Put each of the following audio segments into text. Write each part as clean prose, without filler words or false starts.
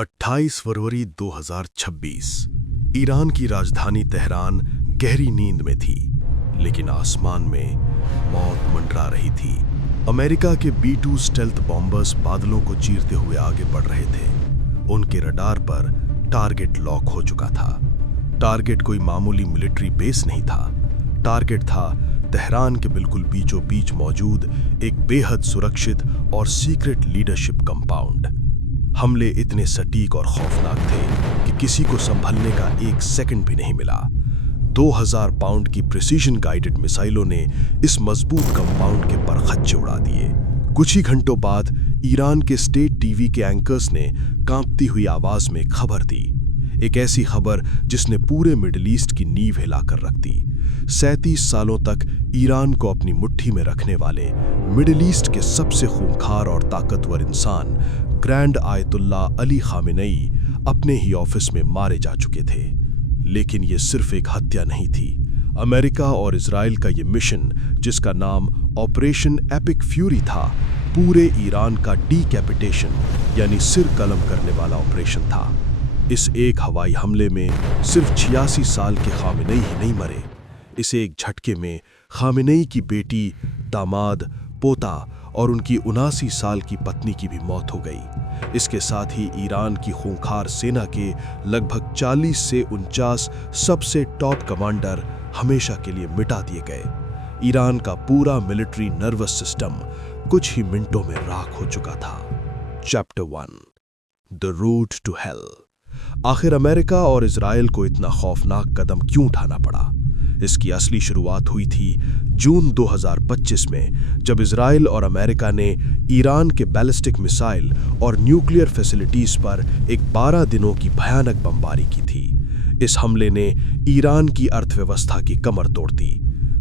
28 फरवरी 2026 Iran की राजधानी Tehran गहरी नींद में थी, लेकिन आसमान में मौत मंडरा रही थी। अमेरिका के B-2 स्टेल्थ बॉम्बर्स बादलों को चीरते हुए आगे बढ़ रहे थे। उनके रडार पर टारगेट लॉक हो चुका था। टारगेट कोई मामूली मिलिट्री बेस नहीं था। टारगेट था तेहरान के बिल्कुल बीचों बीच मौजूद एक बेहद सुरक्षित और सीक्रेट लीडरशिप कंपाउंड। हमले इतने सटीक और खौफनाक थे कि किसी को संभलने का एक सेकंड भी नहीं मिला। 2000 पाउंड की प्रिसीजन गाइडेड मिसाइलों ने इस मजबूत कंपाउंड के परखच्चे उड़ा दिए। कुछ ही घंटों बाद ईरान के स्टेट टीवी के एंकर्स ने कांपती हुई आवाज में खबर दी, एक ऐसी खबर जिसने पूरे मिडिल ईस्ट की नींव हिलाकर रख दी। 37 सालों तक ईरान को अपनी मुट्ठी में रखने वाले मिडिल ईस्ट के सबसे खूंखार और ताकतवर इंसान ग्रैंड आयतुल्लाह अली खामेनेई अपने ही ऑफिस में मारे जा चुके थे। लेकिन ये सिर्फ एक हत्या नहीं थी। अमेरिका और इजराइल का ये मिशन, जिसका नाम ऑपरेशन एपिक फ्यूरी था, पूरे ईरान का डीकैपिटेशन यानी सिर कलम करने वाला ऑपरेशन था। इस एक हवाई हमले में सिर्फ 86 साल के खामेनेई ही नहीं मरे। इस एक झटके में खामेनेई की बेटी, दामाद, पोता और उनकी 79 साल की पत्नी की भी मौत हो गई। इसके साथ ही ईरान की खूंखार सेना के लगभग 40 से 49 सबसे टॉप कमांडर हमेशा के लिए मिटा दिए गए। ईरान का पूरा मिलिट्री नर्वस सिस्टम कुछ ही मिनटों में राख हो चुका था। Chapter 1 the route to hell. आखिर अमेरिका और इजराइल को इतना खौफनाक कदम क्यों उठाना पड़ा? इसकी असली शुरुआत हुई थी जून 2025 में, जब इजराइल और अमेरिका ने ईरान के बैलिस्टिक मिसाइल और न्यूक्लियर फैसिलिटीज पर एक 12 दिनों की भयानक बमबारी की थी। इस हमले ने ईरान की अर्थव्यवस्था की कमर तोड़ दी।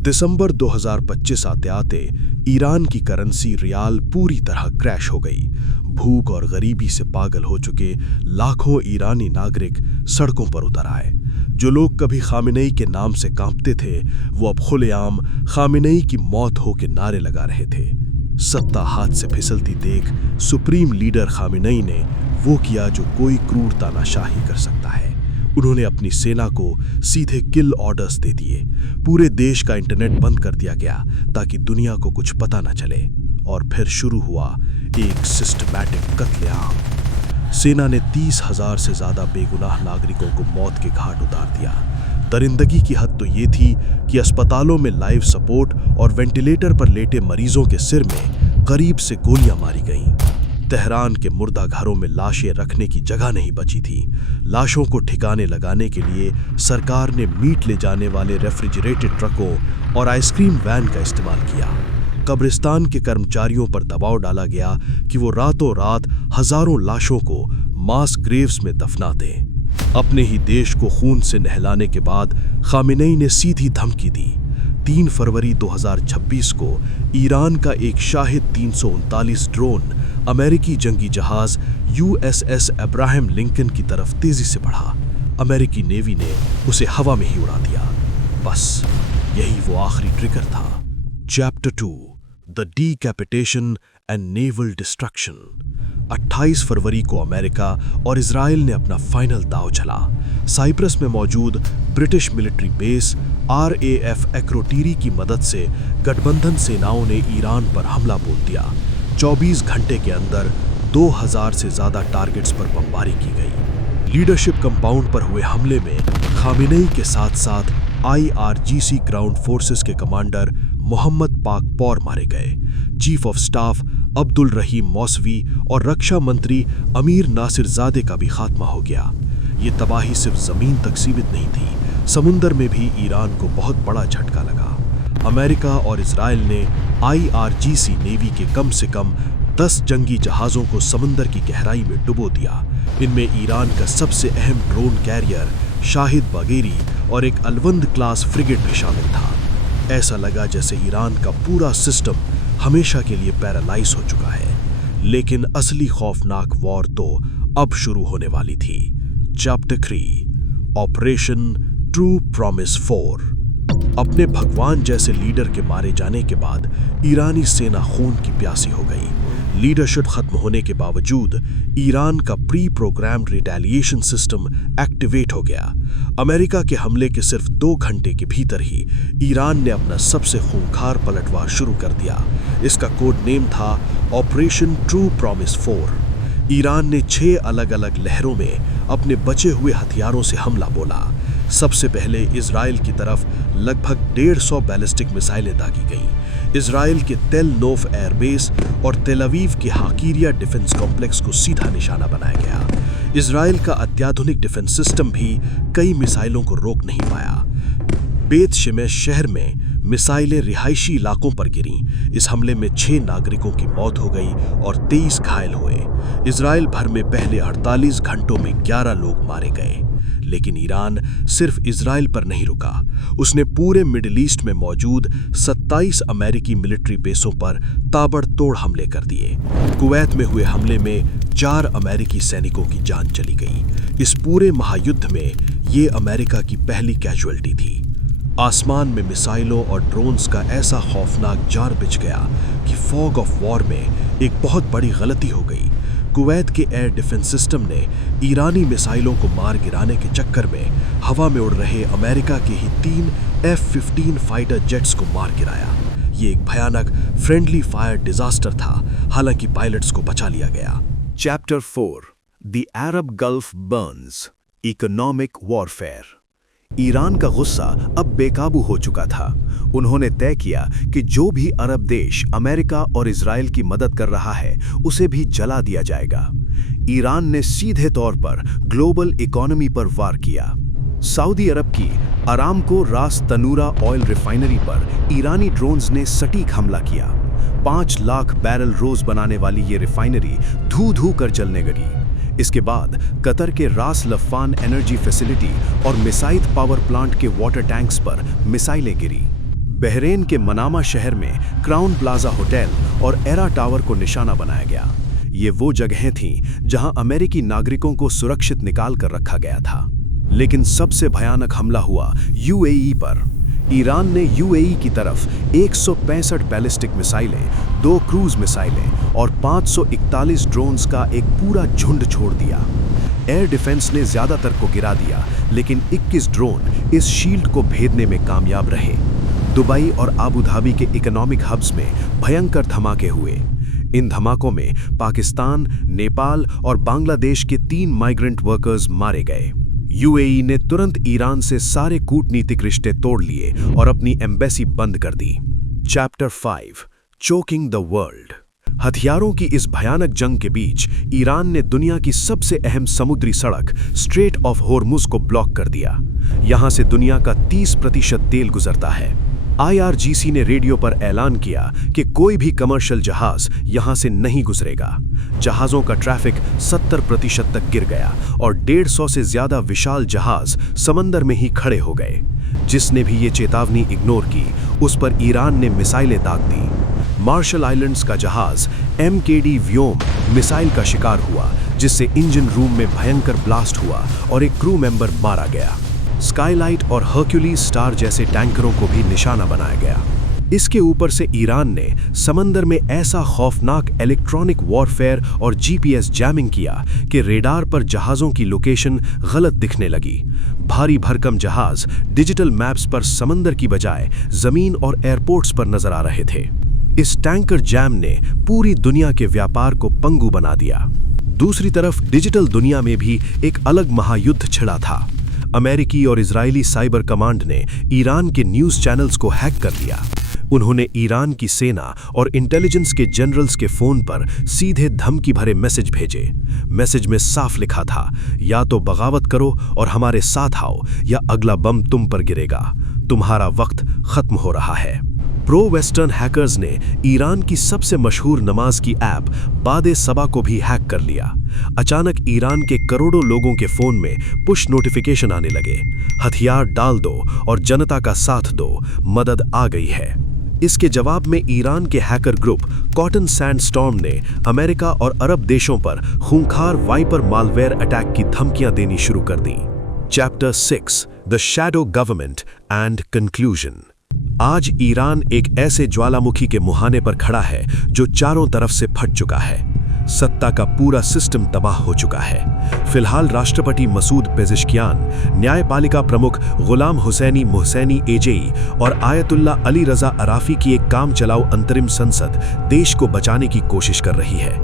दिसंबर 2025 आते आते ईरान की करेंसी रियाल पूरी तरह क्रैश हो गई। भूख और गरीबी से पागल हो चुके लाखों ईरानी नागरिक सड़कों पर उतर आए। जो लोग कभी खामेनेई के नाम से कांपते थे, वो अब खुलेआम खामेनेई की मौत हो के नारे लगा रहे थे। सत्ता हाथ से फिसलती देख सुप्रीम लीडर खामेनेई ने वो किया जो कोई क्रूर तानाशाही कर सकता है। उन्होंने अपनी सेना को सीधे किल ऑर्डर्स दे दिए। पूरे देश का इंटरनेट बंद कर दिया गया ताकि दुनिया को कुछ पता न चले। और फिर शुरू हुआ एक सिस्टमैटिक कत्लेआम। सेना ने 30,000 से ज्यादा बेगुनाह नागरिकों को मौत के घाट उतार दिया। दरिंदगी की हद तो ये थी कि अस्पतालों में लाइफ सपोर्ट और वेंटिलेटर पर लेटे मरीजों के सिर में करीब से गोलियां मारी गईं। तेहरान के मुर्दा घरों में लाशें रखने की जगह नहीं बची थी। लाशों को ठिकाने लगाने के लिए सरकार ने मीट ले जाने वाले रेफ्रिजरेटेड ट्रकों और आइसक्रीम वैन का इस्तेमाल किया। कब्रिस्तान के कर्मचारियों पर दबाव डाला गया कि वो रातों रात हजारों लाशों को मास ग्रेव्स में दफना दें। अपने ही देश को खून से नहलाने के बाद खामेनेई ने सीधी धमकी दी। 3 फरवरी 2026 को ईरान का एक शाहिद 339 ड्रोन अमेरिकी जंगी जहाज USS अब्राहम लिंकन की तरफ तेजी से बढ़ा। अमेरिकी नेवी ने उसे हवा में ही उड़ा दिया। बस यही वो आखिरी ट्रिगर था। Chapter 2 the decapitation and naval destruction. 28 फरवरी को अमेरिका और इजराइल ने अपना फाइनल दांव चला। साइप्रस में मौजूद ब्रिटिश मिलिट्री बेस RAF एक्रोटीरी की मदद से गठबंधन सेनाओं ने ईरान पर हमला बोल दिया। 24 घंटे के अंदर 2000 से ज्यादा टारगेट्स पर बमबारी की गई। लीडरशिप कंपाउंड पर हुए हमले में खामेनेई के साथ साथ IRGC ग्राउंड फोर्सेस के कमांडर मोहम्मद पाकपौर मारे गए। Chief of staff Abdul Rahim Mousavi और रक्षा मंत्री अमीर नासिरजादे का भी खात्मा हो गया। ये तबाही सिर्फ जमीन तक सीमित नहीं थी, समुंदर में भी ईरान को बहुत बड़ा झटका लगा। अमेरिका और इजराइल ने IRGC नेवी के कम से कम 10 जंगी जहाजों को समुंदर की गहराई में डुबो दिया। इनमें ईरान का सबसे अहम ड्रोन कैरियर शाहिद बागेरी और एक अलवंद क्लास फ्रिगेट भी शामिल था। ऐसा लगा जैसे ईरान का पूरा सिस्टम हमेशा के लिए पैरालाइज हो चुका है। लेकिन असली खौफनाक वॉर तो अब शुरू होने वाली थी। Chapter 3 operation true promise 4। अपने भगवान जैसे लीडर के मारे जाने के बाद ईरानी सेना खून की प्यासी हो गई। लीडरशिप खत्म होने के बावजूद ईरान का pre programmed retaliation system activate हो गया। अमेरिका के हमले के सिर्फ 2 घंटे के भीतर ही ईरान ने अपना सबसे खूंखार पलटवार शुरू कर दिया। इसका कोड नेम था ऑपरेशन ट्रू प्रॉमिस 4। ईरान ने 6 अलग अलग लहरों में अपने बचे हुए हथियारों से हमला बोला। सबसे पहले इजराइल की तरफ लगभग 150 बैलिस्टिक मिसाइलें दागी गईं। इजराइल के तेल नोफ एयरबेस और तेल अवीव के हाकिरिया डिफेंस कॉम्प्लेक्स को सीधा निशाना बनाया गया। इजराइल का अत्याधुनिक डिफेंस सिस्टम भी कई मिसाइलों को रोक नहीं पाया। बेत शिमेश शहर में मिसाइलें रिहायशी इलाकों पर गिरीं। इस हमले में 6 नागरिकों की मौत हो गई और 23 घायल हुए। इजराइल भर में पहले 48 घंटों में 11 लोग मारे गए। लेकिन ईरान सिर्फ इजराइल पर नहीं रुका। उसने पूरे मिडिल ईस्ट में मौजूद 27 अमेरिकी मिलिट्री बेसों पर ताबड़तोड़ हमले कर दिए। कुवैत में हुए हमले में 4 अमेरिकी सैनिकों की जान चली गई। इस पूरे महायुद्ध में ये अमेरिका की पहली कैजुअल्टी थी। आसमान में मिसाइलों और ड्रोन्स का ऐसा खौफनाक जार बिछ गया कि फॉग ऑफ वॉर में एक बहुत बड़ी गलती हो गई। कुवैत के एयर डिफेंस सिस्टम ने ईरानी मिसाइलों को मार गिराने के चक्कर में हवा में उड़ रहे अमेरिका के ही 3 F-15 फाइटर जेट्स को मार गिराया। ये एक भयानक फ्रेंडली फायर डिजास्टर था, हालांकि पायलट्स को बचा लिया गया। Chapter 4 the Arab gulf Burns, economic warfare. Iran का गुस्सा अब बेकाबू हो चुका था। उन्होंने तय किया कि जो भी अरब देश अमेरिका और इजराइल की मदद कर रहा है उसे भी जला दिया जाएगा। ईरान ने सीधे तौर पर ग्लोबल इकोनॉमी पर वार किया। सऊदी अरब की अरामको रास तनूरा ऑयल रिफाइनरी पर ईरानी ड्रोन्स ने सटीक हमला किया। 5 लाख बैरल रोज बनाने वाली ये रिफाइनरी धू-धू कर जलने लगी। इसके बाद कतर के रास लफ़ान एनर्जी फैसिलिटी और मिसाइल पावर प्लांट के वाटर टैंक्स पर मिसाइलें गिरी। बहरेन के मनामा शहर में क्राउन प्लाजा होटल और एरा टावर को निशाना बनाया गया। ये वो जगहें थीं जहां अमेरिकी नागरिकों को सुरक्षित निकाल कर रखा गया था। लेकिन सबसे भयानक हमला हुआ यूएई पर। ईरान ने यूएई की तरफ 165 बैलिस्टिक मिसाइलें, 2 क्रूज मिसाइलें और 541 ड्रोन्स का एक पूरा झुंड छोड़ दिया। एयर डिफेंस ने ज्यादातर को गिरा दिया, लेकिन 21 ड्रोन इस शील्ड को भेदने में कामयाब रहे। दुबई और आबू धाबी के इकोनॉमिक हब्स में भयंकर धमाके हुए। इन धमाकों में पाकिस्तान, नेपाल और बांग्लादेश के 3 माइग्रेंट वर्कर्स मारे गए। यूएई ने तुरंत ईरान से सारे कूटनीतिक रिश्ते तोड़ लिए और अपनी एम्बेसी बंद कर दी। Chapter 5 choking the world. हथियारों की इस भयानक जंग के बीच ईरान ने दुनिया की सबसे अहम समुद्री सड़क स्ट्रेट ऑफ होर्मुज को ब्लॉक कर दिया। यहां से दुनिया का 30% तेल गुजरता है। IRGC ने रेडियो पर ऐलान किया कि कोई भी कमर्शियल जहाज यहां से नहीं गुजरेगा। जहाजों का ट्रैफिक 70% तक गिर गया और 150 से ज्यादा विशाल जहाज समंदर में ही खड़े हो गए। जिसने भी ये चेतावनी इग्नोर की, उस पर ईरान ने मिसाइलें दाग दी। मार्शल आइलैंड्स का जहाज MKD व्योम मिसाइल का शिकार हुआ, जिससे इंजन रूम में भयंकर ब्लास्ट हुआ और एक क्रू मेंबर मारा गया। स्काईलाइट और हर्क्यूलीज स्टार जैसे टैंकरों को भी निशाना बनाया गया। इसके ऊपर से ईरान ने समंदर में ऐसा खौफनाक इलेक्ट्रॉनिक वॉरफेयर और GPS जैमिंग किया कि रेडार पर जहाज़ों की लोकेशन गलत दिखने लगी। भारी भरकम जहाज डिजिटल मैप्स पर समंदर की बजाय जमीन और एयरपोर्ट्स पर नजर आ रहे थे। इस टैंकर जैम ने पूरी दुनिया के व्यापार को पंगु बना दिया। दूसरी तरफ डिजिटल दुनिया में भी एक अलग महायुद्ध छिड़ा था। अमेरिकी और इजरायली साइबर कमांड ने ईरान के न्यूज़ चैनल्स को हैक कर लिया। उन्होंने ईरान की सेना और इंटेलिजेंस के जनरल्स के फ़ोन पर सीधे धमकी भरे मैसेज भेजे। मैसेज में साफ लिखा था, या तो बगावत करो और हमारे साथ आओ, या अगला बम तुम पर गिरेगा। तुम्हारा वक्त खत्म हो रहा है। प्रो वेस्टर्न हैकर्स ने ईरान की सबसे मशहूर नमाज की ऐप बादे सबा को भी हैक कर लिया। अचानक ईरान के करोड़ों लोगों के फोन में पुश नोटिफिकेशन आने लगे, हथियार डाल दो और जनता का साथ दो, मदद आ गई है। इसके जवाब में ईरान के हैकर ग्रुप कॉटन सैंडस्टॉर्म ने अमेरिका और अरब देशों पर खूंखार वाइपर मालवेयर अटैक की धमकियां देनी शुरू कर दी। Chapter 6 the shadow government and conclusion. आज ईरान एक ऐसे ज्वालामुखी के मुहाने पर खड़ा है जो चारों तरफ से फट चुका है। सत्ता का पूरा सिस्टम तबाह हो चुका है। फिलहाल राष्ट्रपति मसूद पेज़ेश्कियान, न्यायपालिका प्रमुख गुलाम हुसैनी मोहसेनी एजेई और आयतुल्ला अली रजा अराफी की एक काम चलाऊ अंतरिम संसद देश को बचाने की कोशिश कर रही है।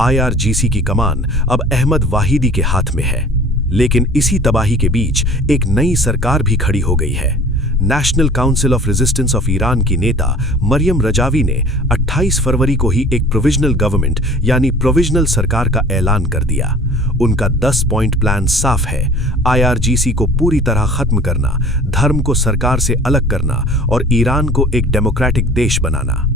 IRGC की कमान अब अहमद वाहिदी के हाथ में है। लेकिन इसी तबाही के बीच एक नई सरकार भी खड़ी हो गई है। National council of resistance of Iran की नेता मरियम रजावी ने 28 फरवरी को ही एक प्रोविजनल गवर्नमेंट यानी प्रोविजनल सरकार का ऐलान कर दिया। उनका 10 पॉइंट प्लान साफ है। IRGC को पूरी तरह खत्म करना, धर्म को सरकार से अलग करना और ईरान को एक डेमोक्रेटिक देश बनाना।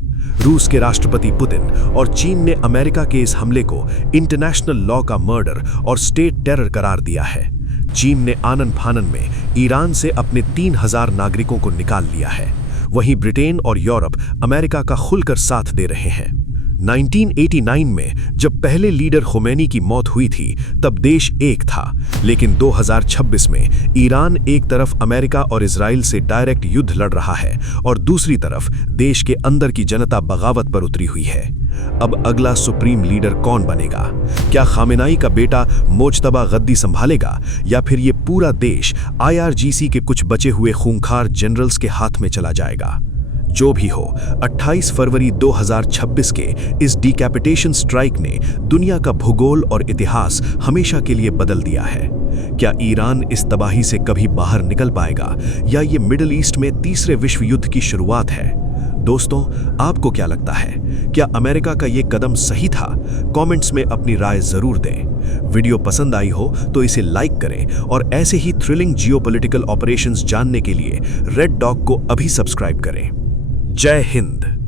रूस के राष्ट्रपति पुतिन और चीन ने अमेरिका के इस हमले को इंटरनेशनल लॉ का मर्डर और स्टेट टेरर करार दिया है। चीन ने आनन फानन में ईरान से अपने 3000 नागरिकों को निकाल लिया है। वहीं ब्रिटेन और यूरोप अमेरिका का खुलकर साथ दे रहे हैं। 1989 में जब पहले लीडर खुमैनी की मौत हुई थी तब देश एक था, लेकिन 2026 में ईरान एक तरफ अमेरिका और इजराइल से डायरेक्ट युद्ध लड़ रहा है और दूसरी तरफ देश के अंदर की जनता बगावत पर उतरी हुई है। अब अगला सुप्रीम लीडर कौन बनेगा? क्या खामेनाई का बेटा मोज्तबा गद्दी संभालेगा या फिर ये पूरा देश IRGC के कुछ बचे हुए खूंखार जनरल्स के हाथ में चला जाएगा? जो भी हो, 28 फरवरी 2026 के इस डिकैपिटेशन स्ट्राइक ने दुनिया का भूगोल और इतिहास हमेशा के लिए बदल दिया है। क्या ईरान इस तबाही से कभी बाहर निकल पाएगा या ये मिडिल ईस्ट में तीसरे विश्व युद्ध की शुरुआत है? दोस्तों, आपको क्या लगता है? क्या अमेरिका का ये कदम सही था? कमेंट्स में अपनी राय जरूर दें। वीडियो पसंद आई हो तो इसे लाइक करें और ऐसे ही थ्रिलिंग जियोपॉलिटिकल ऑपरेशंस जानने के लिए रेड डॉग को अभी सब्सक्राइब करें। जय हिंद।